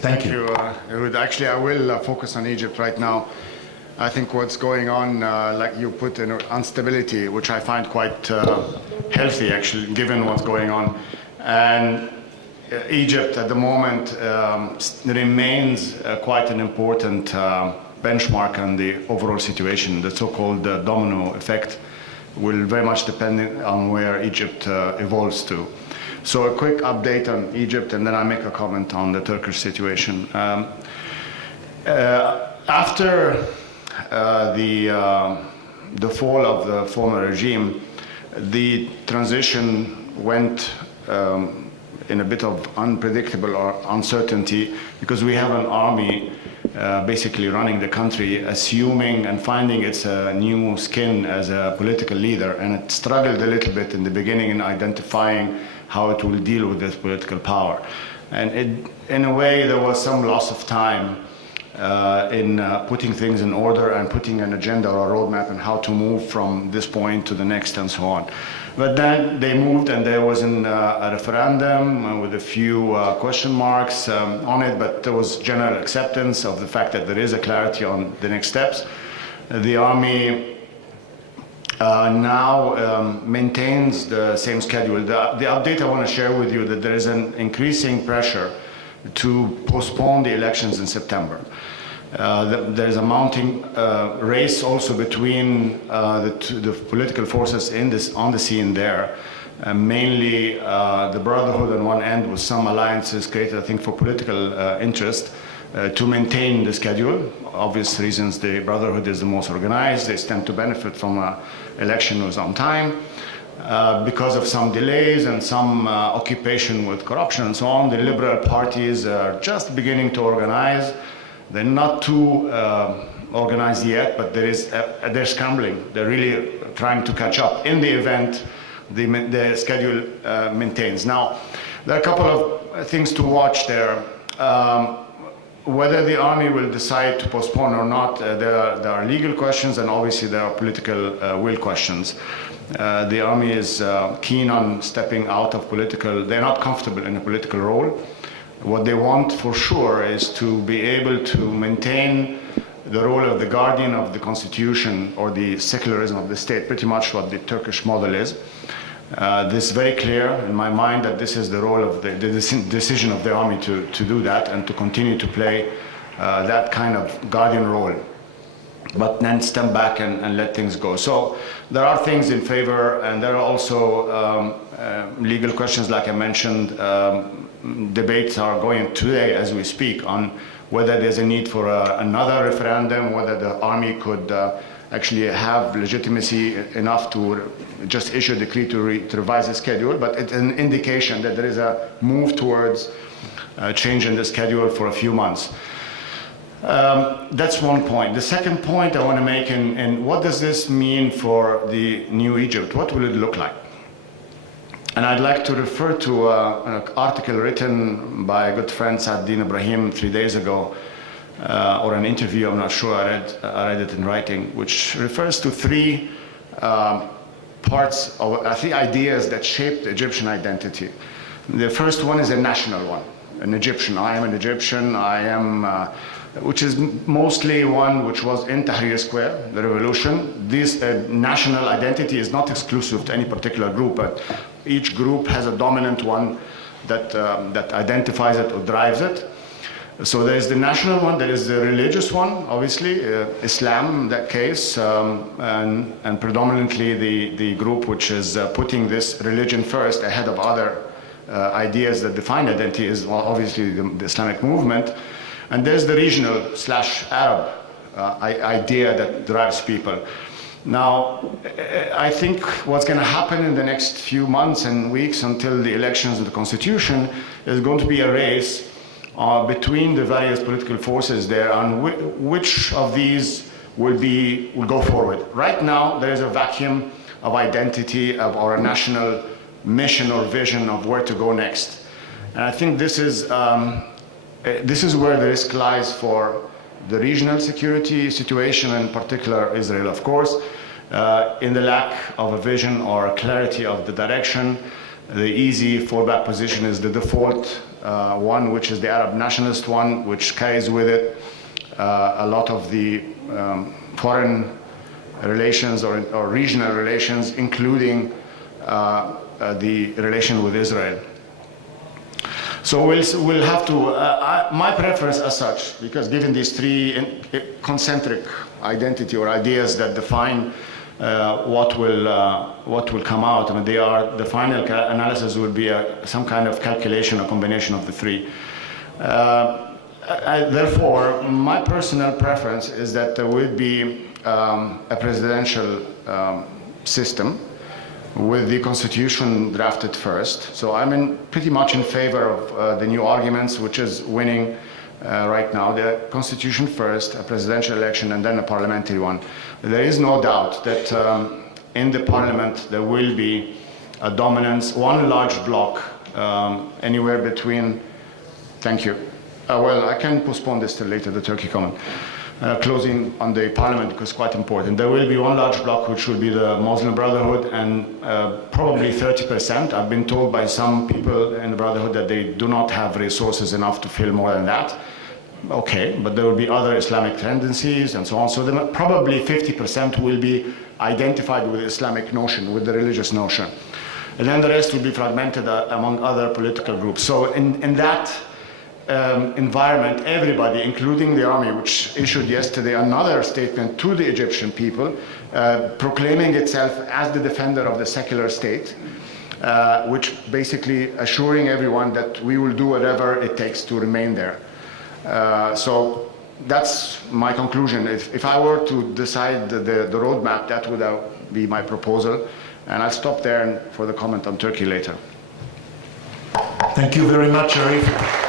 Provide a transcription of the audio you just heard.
Thank you. Ehud. Actually, I will focus on Egypt right now. I think what's going on, like you put, instability, which I find quite healthy, actually, given what's going on. And Egypt, at the moment, remains quite an important benchmark on the overall situation. The so-called domino effect will very much depend on where Egypt evolves to. So a quick update on Egypt, and then I'll make a comment on the Turkish situation. After the fall of the former regime, the transition went in a bit of unpredictable or uncertainty, because we have an army basically running the country, assuming and finding its new skin as a political leader, and it struggled a little bit in the beginning in identifying how it will deal with this political power. And in a way, there was some loss of time in putting things in order and putting an agenda or a roadmap on how to move from this point to the next and so on. But then they moved, and there was a referendum with a few question marks on it, but there was general acceptance of the fact that there is a clarity on the next steps. The army now maintains the same schedule. The update I want to share with you that there is an increasing pressure to postpone the elections in September. There's a mounting race also between the political forces on the scene there. Mainly the Brotherhood on one end, with some alliances created, I think, for political interest to maintain the schedule. Obvious reasons, the Brotherhood is the most organized. They stand to benefit from an election that was on time. Because of some delays and some occupation with corruption and so on, the liberal parties are just beginning to organize. They're not too organized yet, but they're scrambling. They're really trying to catch up in the event the schedule maintains. Now, there are a couple of things to watch there. Whether the army will decide to postpone or not, there are legal questions, and obviously there are political will questions. The army is keen on stepping out of political. They're not comfortable in a political role. What they want for sure is to be able to maintain the role of the guardian of the constitution, or the secularism of the state, pretty much what the Turkish model is. This is very clear in my mind that this is the role of the decision of the army to do that, and to continue to play that kind of guardian role, but then step back and let things go. So there are things in favor, and there are also legal questions, like I mentioned. Debates are going today as we speak on whether there's a need for another referendum, whether the army could actually have legitimacy enough to just issue a decree to revise the schedule. But it's an indication that there is a move towards change in the schedule for a few months. That's one point. The second point I want to make, and what does this mean for the new Egypt? What will it look like? And I'd like to refer to an article written by a good friend, Saad Ibrahim, 3 days ago, or an interview, I'm not sure, I read it in writing, which refers to three parts of three ideas that shaped Egyptian identity. The first one is a national one, an Egyptian. I am an Egyptian, I am, which is mostly one which was in Tahrir Square, the revolution. This national identity is not exclusive to any particular group, but each group has a dominant one that identifies it or drives it. So there is the national one, there is the religious one, obviously, Islam in that case, and predominantly the group which is putting this religion first ahead of other ideas that define identity is obviously the Islamic movement. And there's the regional / Arab idea that drives people. Now, I think what's going to happen in the next few months and weeks until the elections of the constitution is going to be a race between the various political forces there on which of these will go forward. Right now, there is a vacuum of identity or a national mission or vision of where to go next. And I think this is where the risk lies for the regional security situation, in particular Israel, of course, in the lack of a vision or clarity of the direction. The easy fallback position is the default one which is the Arab nationalist one, which carries with it a lot of the foreign relations or regional relations, including the relation with Israel. So we'll have to, my preference as such, because given these three concentric identity or ideas that define what will come out, I mean, the final analysis will be some kind of calculation or combination of the three. Therefore, my personal preference is that there will be a presidential system with the constitution drafted first. So I'm pretty much in favor of the new arguments, which is winning right now. The constitution first, a presidential election, and then a parliamentary one. There is no doubt that in the parliament there will be a dominance, one large bloc, anywhere between, thank you. Well, I can postpone this till later, the Turkey comment. Closing on the parliament, because it's quite important. There will be one large bloc which will be the Muslim Brotherhood, and probably 30%. I've been told by some people in the Brotherhood that they do not have resources enough to fill more than that. Okay, but there will be other Islamic tendencies and so on. So then probably 50% will be identified with the Islamic notion, with the religious notion. And then the rest will be fragmented among other political groups. So in that environment, everybody, including the army, which issued yesterday another statement to the Egyptian people, proclaiming itself as the defender of the secular state, which basically assuring everyone that we will do whatever it takes to remain there. So that's my conclusion. If I were to decide the roadmap, that would be my proposal. And I'll stop there for the comment on Turkey later. Thank you very much, Sherif.